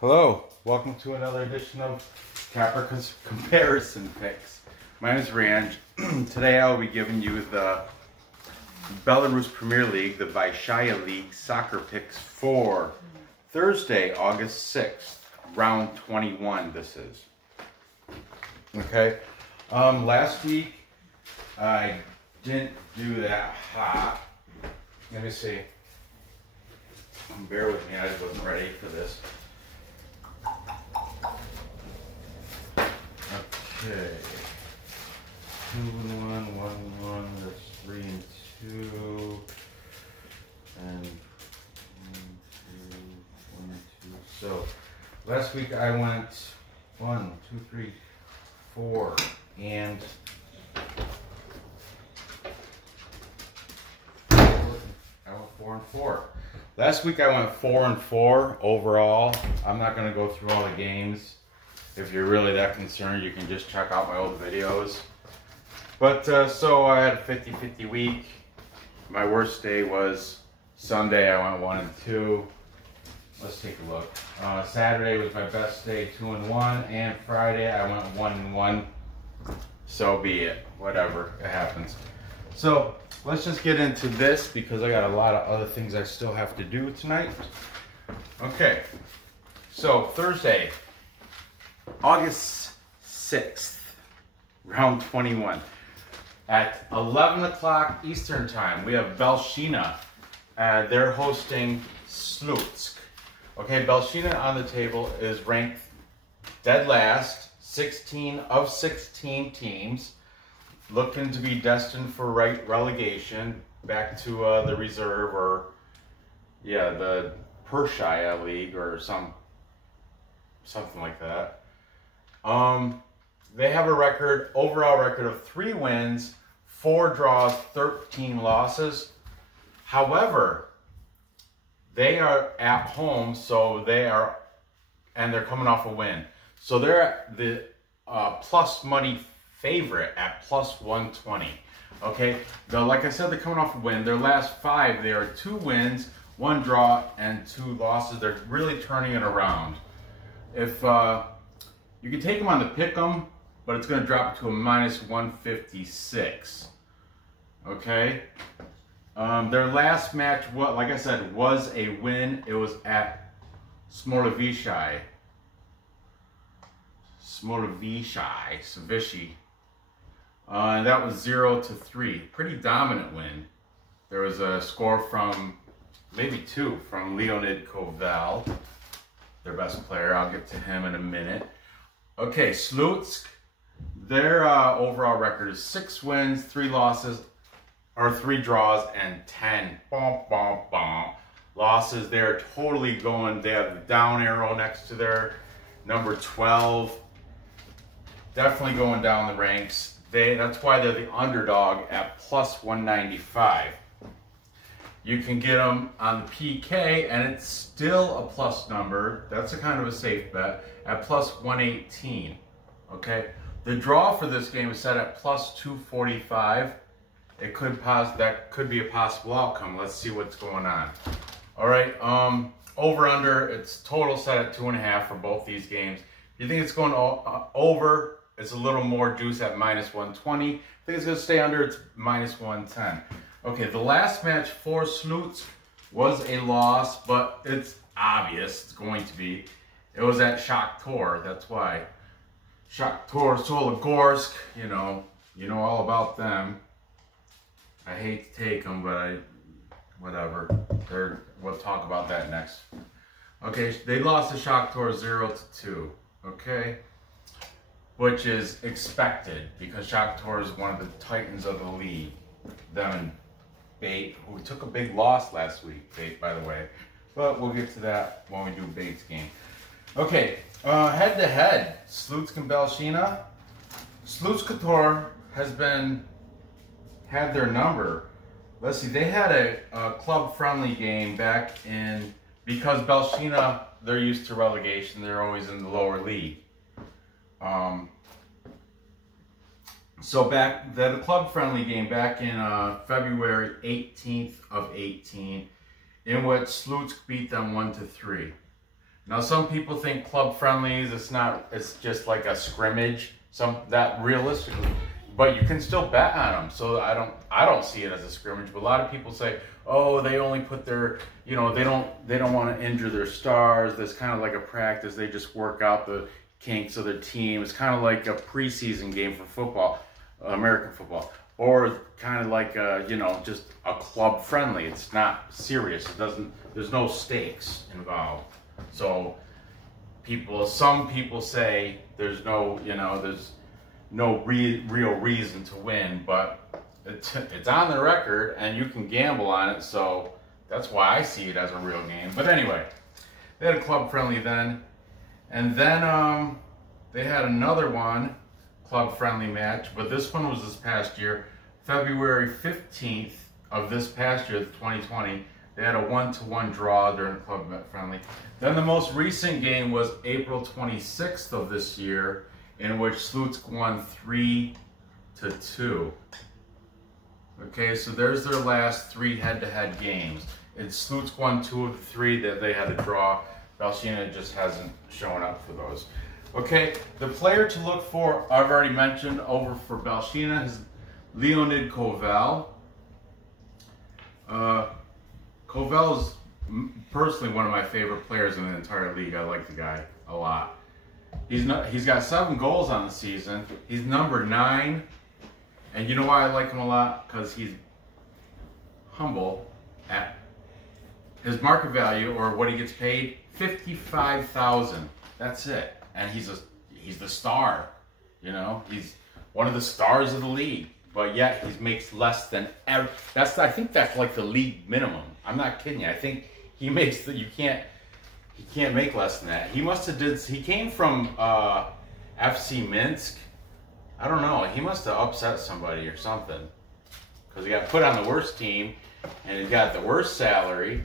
Hello, welcome to another edition of Capper Comparison Picks. My name is Ranj. Today I'll be giving you the Belarus Premier League, the Belshina League soccer picks for Thursday, August 6th, round 21 this is. Okay, last week I didn't do that hot. Let me see. Bear with me, I just wasn't ready for this. Okay, 2 and 1, 1 and 1, that's 3 and 2, and 1 and 2. So last week I went 1, 2, 3, 4, and 4 and 4. Last week I went 4 and 4 overall. I'm not going to go through all the games. If you're really that concerned, you can just check out my old videos. But so I had a 50-50 week. My worst day was Sunday. I went 1 and 2. Let's take a look. Saturday was my best day, 2 and 1, and Friday I went 1 and 1. So be it. Whatever, it happens. So let's just get into this because I got a lot of other things I still have to do tonight. Okay, so Thursday, August 6th, round 21. At 11 o'clock Eastern time, we have Belshina. They're hosting Slutsk. Okay, Belshina on the table is ranked dead last, 16 of 16 teams. Looking to be destined for relegation back to the reserve or, yeah, the Pershia League or something like that. They have a overall record of 3 wins, 4 draws, 13 losses. However, they are at home, so they're coming off a win. So they're the plus money favorite at plus 120. Okay, like I said, they're coming off a win. Their last 5, they are 2 wins, 1 draw, and 2 losses. They're really turning it around. If you can take them on the pick 'em, but it's going to drop to a minus 156. Okay, their last match, like I said, was a win. It was at Soligorsk. And that was 0-3. Pretty dominant win. There was a score from, maybe 2, from Leonid Koval, their best player. I'll get to him in a minute. Okay, Slutsk, their overall record is 6 wins, 3 losses, or 3 draws, and 10 losses. They're totally going, they have the down arrow next to their number 12. Definitely going down the ranks. That's why they're the underdog at plus 195. You can get them on the PK, and it's still a plus number. That's a kind of a safe bet at plus 118. Okay, the draw for this game is set at plus 245. That could be a possible outcome. Let's see what's going on. All right, over under. It's total set at 2.5 for both these games. You think it's going over? It's a little more juice at minus 120. I think it's going to stay under. It's minus 110. Okay, the last match for Slutsk was a loss, but it's obvious it's going to be. It was at Shakhtyor. That's why. Shakhtyor, Soligorsk, you know all about them. I hate to take them, but whatever. We'll talk about that next. Okay, they lost to Shakhtyor 0-2. Okay, which is expected because Shakhtyor is one of the titans of the league. Them and Bait, who took a big loss last week, Bait, by the way. But we'll get to that when we do Bait's game. Okay, head-to-head, Slutsk and Belshina. Shakhtyor has had their number. Let's see, they had a club-friendly game back in, because Belshina, they're used to relegation. They're always in the lower league. So the club-friendly game back in February 18th of 18, in which Slutsk beat them 1-3. Now, some people think club friendlies, it's just like a scrimmage, that realistically, but you can still bet on them. So I don't see it as a scrimmage, but a lot of people say, oh, they only put their, they don't want to injure their stars. That's kind of like a practice. They just work out the kinks of their team. It's kind of like a preseason game for football, American football, or kind of like just a club friendly. It's not serious. There's no stakes involved. So some people say there's no real reason to win, but it's on the record and you can gamble on it. So that's why I see it as a real game. But anyway, they had a club friendly then, and then they had another club friendly match, but this one was this past year, February 15th of this past year, 2020. They had a 1-1 draw during the club friendly. Then the most recent game was April 26th of this year, in which Slutsk won 3-2. Okay, so there's their last 3 head-to-head games. It's Slutsk won 2 of the 3 that they had to draw. Belshina just hasn't shown up for those. Okay, the player to look for, I've already mentioned over for Belshina, is Leonid Koval. Koval is personally one of my favorite players in the entire league. I like the guy a lot. He's got 7 goals on the season. He's number 9. And you know why I like him a lot? Because he's humble. At his market value, or what he gets paid, $55,000. That's it. And he's the star. He's one of the stars of the league. But yet he makes less than ever. I think that's like the league minimum. I'm not kidding you. I think he makes he can't make less than that. He came from FC Minsk. I don't know. He must have upset somebody or something. Because he got put on the worst team and he got the worst salary.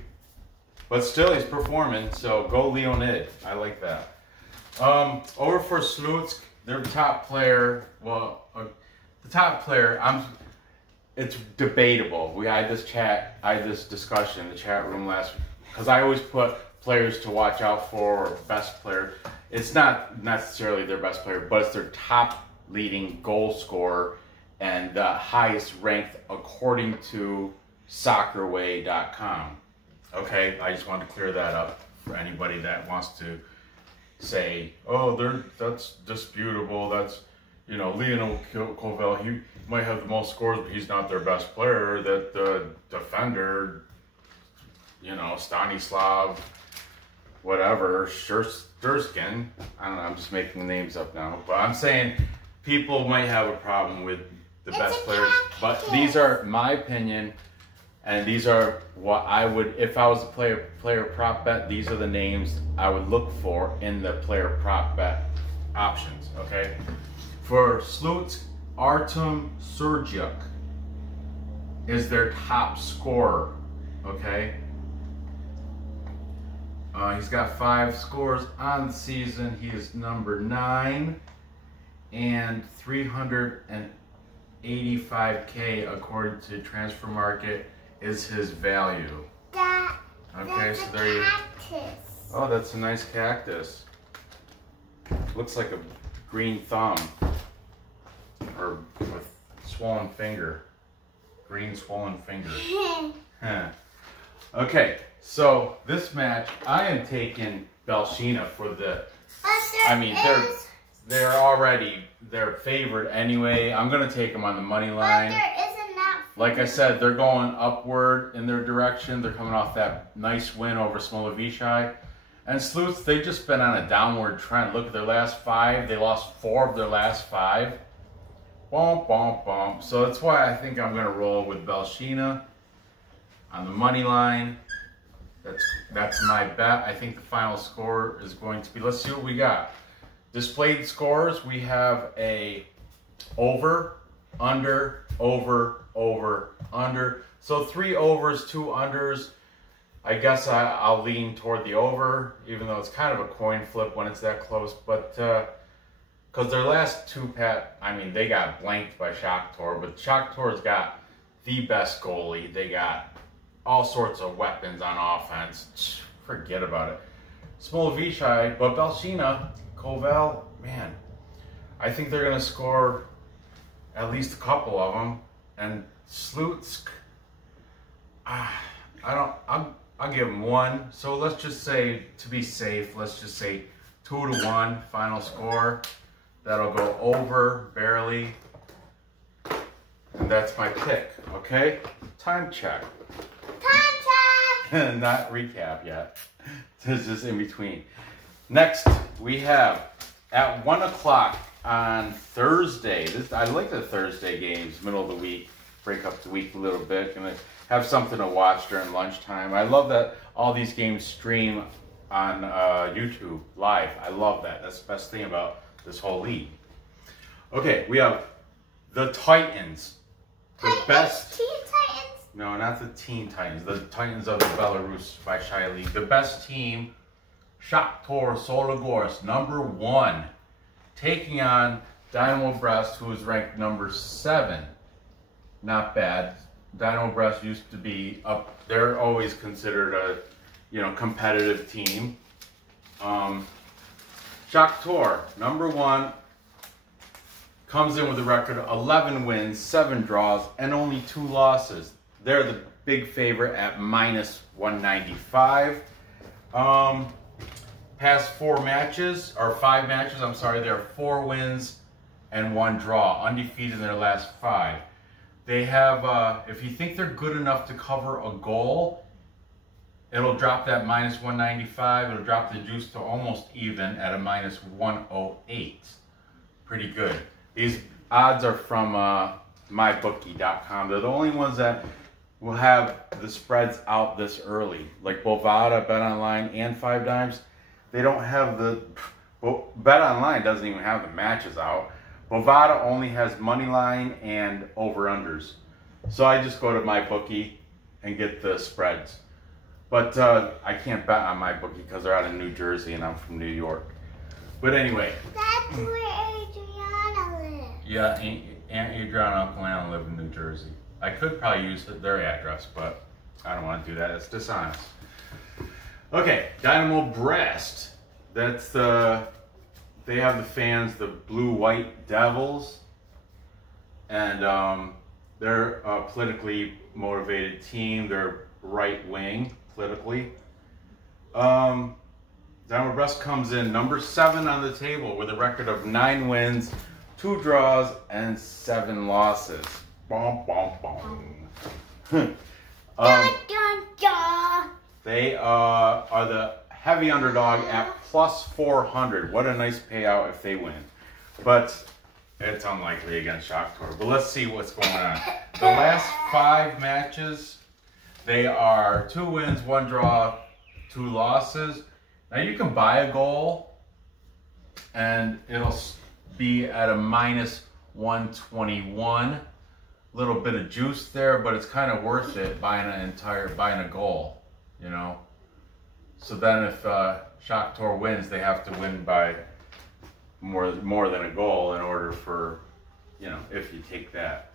But still he's performing, so go Leonid. I like that. Over for Slutsk, their top player, it's debatable. We had this discussion in the chat room last week, because I always put players to watch out for, or best player. It's not necessarily their best player, but it's their top leading goal scorer and the highest ranked according to soccerway.com. Okay, I just wanted to clear that up for anybody that wants to say, oh, that's disputable. That's, Leonid Koval, he might have the most scores, but he's not their best player. That the defender, Stanislav, whatever, Shurskin, I don't know, I'm just making names up now. But I'm saying people might have a problem with the best players. But these are my opinion, and these are what I would, if I was a player prop bet, these are the names I would look for in the player prop bet options, okay? For Slutsk, Artem Surgyuk is their top scorer, okay? He's got 5 scores on the season. He is number 9 and 385K according to Transfer Market is his value. Okay, so there you go. Oh, that's a nice cactus. Looks like a green thumb, or with swollen finger. Green swollen finger. Huh. Okay, so this match, I am taking Belshina for the. I mean, they're already their favorite anyway. I'm gonna take them on the money line. Like I said, they're going upward in their direction. They're coming off that nice win over Smolovichai. And Slutsk, they've just been on a downward trend. Look at their last 5. They lost 4 of their last 5. Bump, bump, bump. So that's why I think I'm going to roll with Belshina on the money line. That's my bet. I think the final score is going to be, let's see what we got. Displayed scores, we have a over, under, over, under. So 3 overs, 2 unders. I guess I'll lean toward the over, even though it's kind of a coin flip when it's that close. But because their last 2 they got blanked by Shakhtyor, but Shakhtor's got the best goalie. They got all sorts of weapons on offense. Forget about it. Smolovichai, but Belshina, Koval, man, I think they're going to score at least a couple of them. And Slutsk, I'll give them one. So let's just say, to be safe, let's just say 2-1 final score. That'll go over, barely. And that's my pick, okay? Time check. Time check! Not recap yet. This is just in between. Next, we have at 1 o'clock on Thursday. I like the Thursday games, middle of the week. Break up the week a little bit. Gonna have something to watch during lunchtime. I love that all these games stream on YouTube live. I love that. That's the best thing about this whole league. Okay, we have the Titans. The best. Teen Titans? No, not the Teen Titans. The Titans of the Belarus by Shy League. The best team, Shakhtyor Soligorsk, #1, taking on Dinamo Brest, who is ranked #7. Not bad. Dinamo Brest used to be up. They're always considered a, competitive team. Shakhtyor, #1, comes in with a record of 11 wins, 7 draws, and only 2 losses. They're the big favorite at -195. Past 5 matches, I'm sorry, there are 4 wins and 1 draw, undefeated in their last 5. They have, if you think they're good enough to cover a goal, it'll drop that -195. It'll drop the juice to almost even at a -108. Pretty good. These odds are from mybookie.com. They're the only ones that will have the spreads out this early. Like Bovada, BetOnline, and 5 Dimes. They don't have the... Well, BetOnline doesn't even have the matches out. Bovada only has money line and over-unders. So I just go to MyBookie and get the spreads. But I can't bet on MyBookie because they're out of New Jersey and I'm from New York. But anyway. That's where Adriana lives. Yeah, Aunt Adriana and Uncle Alan live in New Jersey. I could probably use their address, but I don't want to do that. It's dishonest. Okay, Dinamo Brest. That's the... They have the fans, the Blue-White Devils, and they're a politically motivated team. They're right-wing politically. Dinamo Brest comes in #7 on the table with a record of 9 wins, 2 draws, and 7 losses. Bom, bom, bom. Dun, dun, dun. They are the heavy underdog at +400. What a nice payout if they win. But it's unlikely against Shakhtyor. But let's see what's going on. The last 5 matches, they are 2 wins, 1 draw, 2 losses. Now you can buy a goal and it'll be at a -121. Little bit of juice there, but it's kind of worth it buying a goal, So then if Shakhtyor wins, they have to win by more than a goal in order for, if you take that,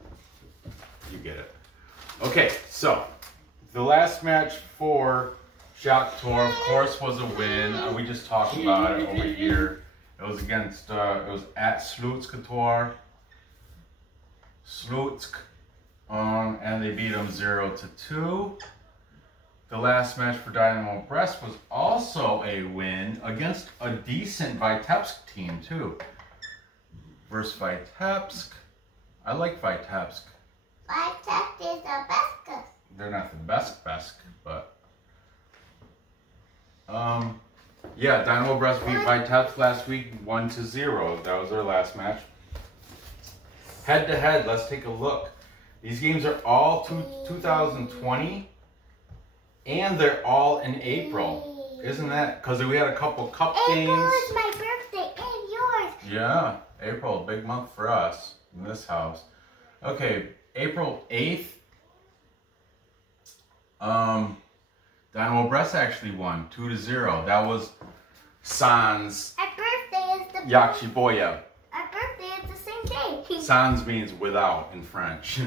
you get it. Okay, so the last match for Shakhtyor, of course, was a win. We just talked about it over here. It was against, it was at Slutsk, and they beat them 0-2. The last match for Dinamo Brest was also a win against a decent Vitebsk team, too. Versus Vitebsk. I like Vitebsk. Vitebsk is the best. They're not the best, but... yeah, Dinamo Brest beat Vitebsk last week 1-0. That was their last match. Head-to-head, let's take a look. These games are all 2020. And they're all in April. Isn't that? Because we had a couple cup games. April is my birthday and yours. Yeah, April, big month for us in this house. Okay, April 8th. Dinamo Brest actually won 2-0. That was Sans Our birthday is the Yakshiboyev. Our birthday is the same day. Sans means without in French.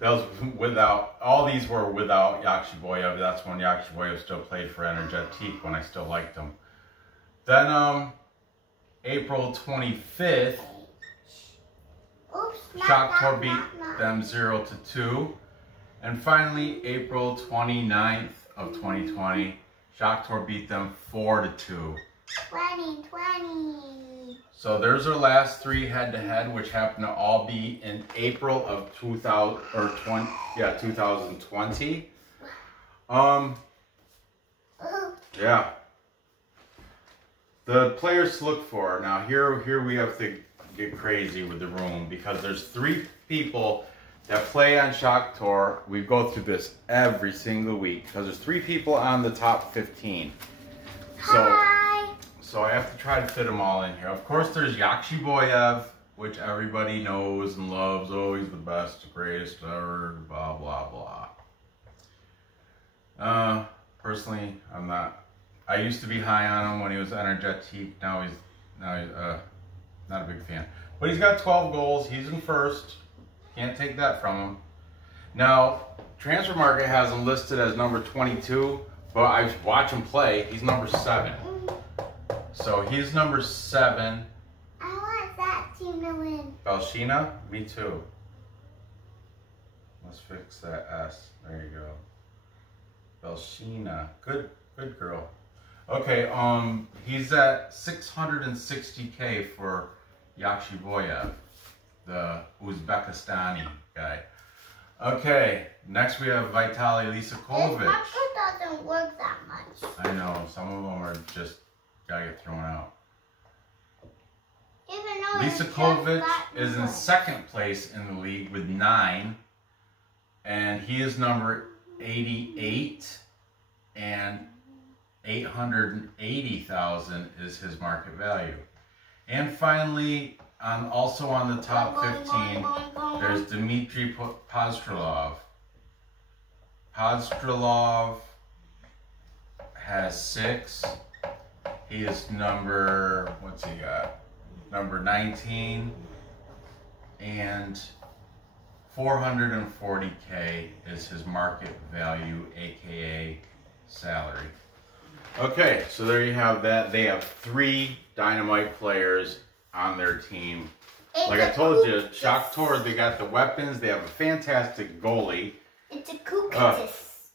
That was without, all these were without Yakshiboyev. That's when Yakshiboyev still played for Energetique, when I still liked him. Then April 25th, Oops, Shakhtyor beat them 0-2. And finally, April 29th of 2020, Shakhtyor beat them 4-2. 2020. So there's our last three head-to-head, which happen to all be in April of 2020. Yeah. The players to look for. Now here we have to get crazy with the room because there's three people that play on Shakhtyor. We go through this every single week because there's three people on the top 15. So I have to try to fit them all in here. Of course, there's Yakshiboyev, which everybody knows and loves. Oh, he's the best, greatest ever, blah, blah, blah. Personally, I'm not. I used to be high on him when he was energetic. Now he's not a big fan. But he's got 12 goals. He's in first. Can't take that from him. Now, Transfer Market has him listed as number 22, but I watch him play. He's number 7. So he's number 7. I want that team to win. Belshina? Me too. Let's fix that S. There you go. Belshina. Good girl. Okay, he's at 660K for Yakshiboyev, the Uzbekistani guy. Okay, next we have Vitaly Lisakovic. This marker doesn't work that much. I know, some of them are just gotta get thrown out. Even though Lisakovic is in second place in the league with 9, and he is number 88, and 880,000 is his market value. And finally, also on the top 15, there's Dmitry Podstrelov. Podstrelov has 6. He is number, what's he got? Number 19, and 440K is his market value, aka salary. Okay, so there you have that. They have 3 Dynamite players on their team. Like I told you, Shakhtyor, they got the weapons. They have a fantastic goalie. It's a kookatis.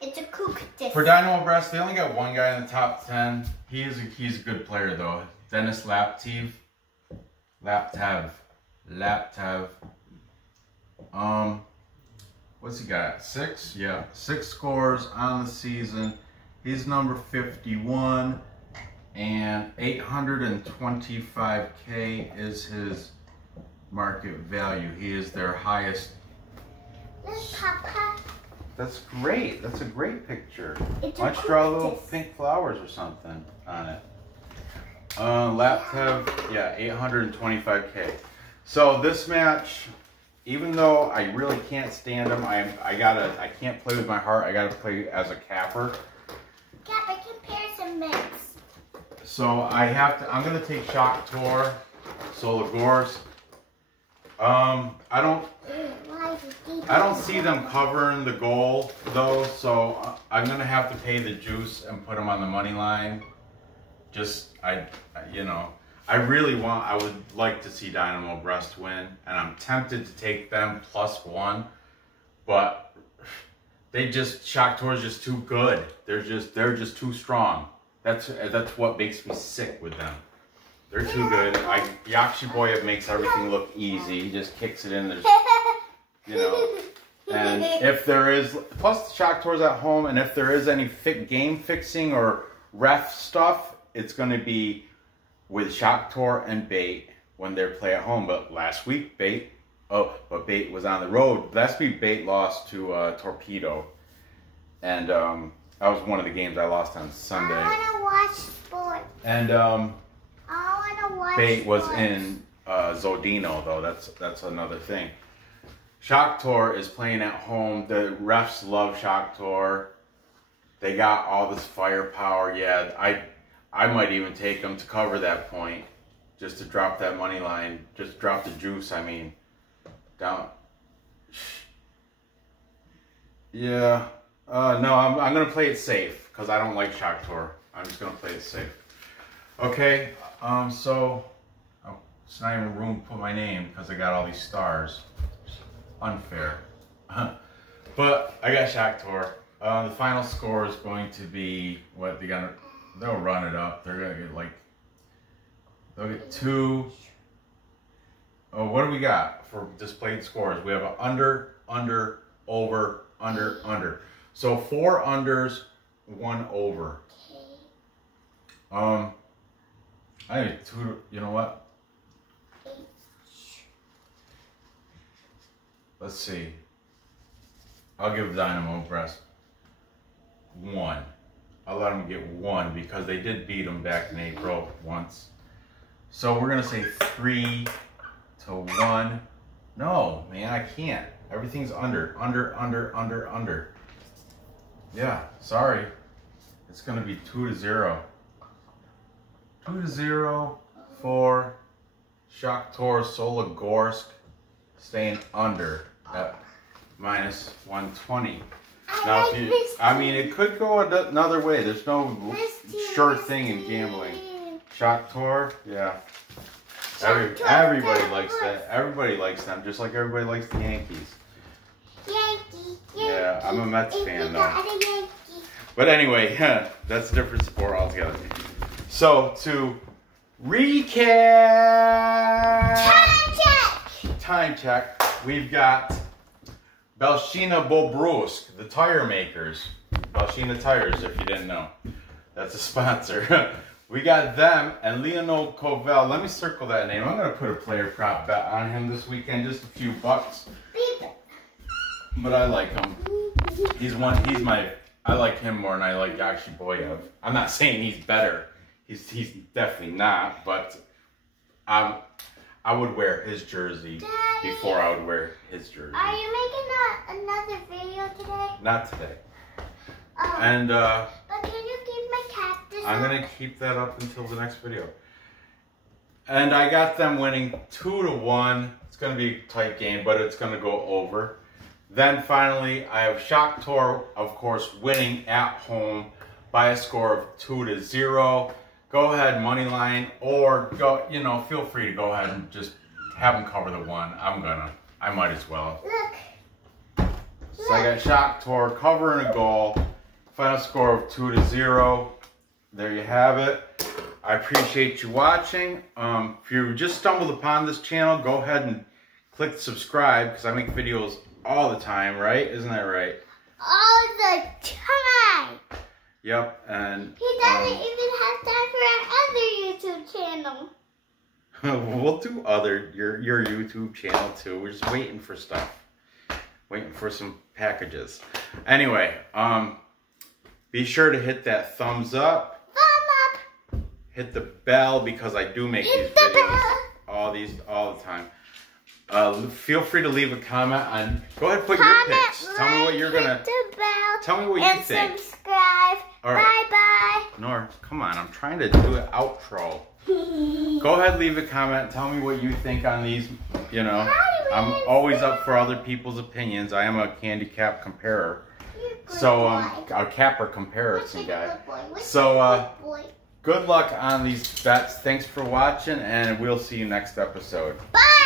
It's a kookatis. For Dinamo Brest, they only got one guy in the top 10. He's a good player though. Denis Laptev. What's he got? 6? Yeah, 6 scores on the season. He's number 51, and 825K is his market value. He is their highest. Papa. That's great. That's a great picture. It's Why don't you draw little pink flowers or something on it? Laptev, yeah, 825K. So this match, even though I really can't stand him, I can't play with my heart. I gotta play as a capper. Kappa comparison mix. So I'm gonna take Shakhtyor, Soligorsk. I don't see them covering the goal though, so I'm gonna have to pay the juice and put them on the money line. I would like to see Dinamo Brest win, and I'm tempted to take them +1, but Shakhtor's just too good. They're just too strong. That's what makes me sick with them. They're too good. Yakshiboyev makes everything look easy. He just kicks it in. There's, and if there is, plus Shakhtor's at home, and if there is any game fixing or ref stuff, it's going to be with Shakhtyor and Bate when they play at home. But last week, Bate was on the road. Last week, Bate lost to Torpedo. And that was one of the games I lost on Sunday. I want to watch sports. And I want to watch Bate was sports. in Zodino, though. That's another thing. Shakhtyor is playing at home. The refs love Shakhtyor. They got all this firepower. Yeah, I might even take them to cover that point, just to drop that money line, just drop the juice. I mean, down. Yeah. No, I'm gonna play it safe because I don't like Shakhtyor. I'm just gonna play it safe. Okay, so it's not even room to put my name because I got all these stars. Unfair. But I got Shakhtyor. The final score is going to be what they'll run it up. They're gonna get they'll get 2. Oh, what do we got for displayed scores? We have an under, over, under. So 4 unders, 1 over. I need 2. You know what? Let's see. I'll give Dinamo Brest 1. I'll let them get 1 because they did beat them back in April once. So we're gonna say 3 to 1. No, man, I can't. Everything's under. Yeah, sorry. It's gonna be 2 to 0. 2 to 0 for Shakhtyor Soligorsk, staying under at minus 120. Now, I mean, it could go another way. There's no sure thing in gambling. Shakhtyor, yeah. Everybody likes that. Everybody likes them, just like everybody likes the Yankees. Yeah, I'm a Mets fan though. But anyway, that's a different sport altogether. So to recap, time check. We've got Belshina Bobruisk, the tire makers. Belshina tires, if you didn't know. That's a sponsor. We got them and Leonid Koval. Let me circle that name. I'm gonna put a player prop bet on him this weekend, just a few bucks. But I like him. I like him more than I like Yakshy Boyev. I'm not saying he's better. He's definitely not, but I would wear his jersey before I would wear his jersey. Are you making another video today? Not today. And but can you keep my cactus? I'm gonna keep that up until the next video. And I got them winning 2 to 1. It's gonna be a tight game, but it's gonna go over. Then finally, I have Shakhtyor, of course, winning at home by a score of 2 to 0. Go ahead, money line, or go. Feel free to go ahead and just have them cover the 1. I might as well. Look. So I got Shakhtyor covering a goal. Final score of 2 to 0. There you have it. I appreciate you watching. If you just stumbled upon this channel, go ahead and click subscribe because I make videos all the time, right? Isn't that right? All the time. Yep, and He doesn't even have time for our other YouTube channel. we'll do your YouTube channel too. We're just waiting for stuff. Waiting for some packages. Anyway, be sure to hit that thumbs up. Thumb up. Hit the bell because I do make these videos all the time. Feel free to leave a comment on. Go ahead, and put your picks. Tell me what you're gonna. Tell me what you think. Subscribe. All right. Bye bye. Nor, come on. I'm trying to do an outro. Go ahead, leave a comment. Tell me what you think on these. I'm always up for other people's opinions. I am a handicap comparer. So a capper comparison guy. So good luck on these bets. Thanks for watching, and we'll see you next episode. Bye.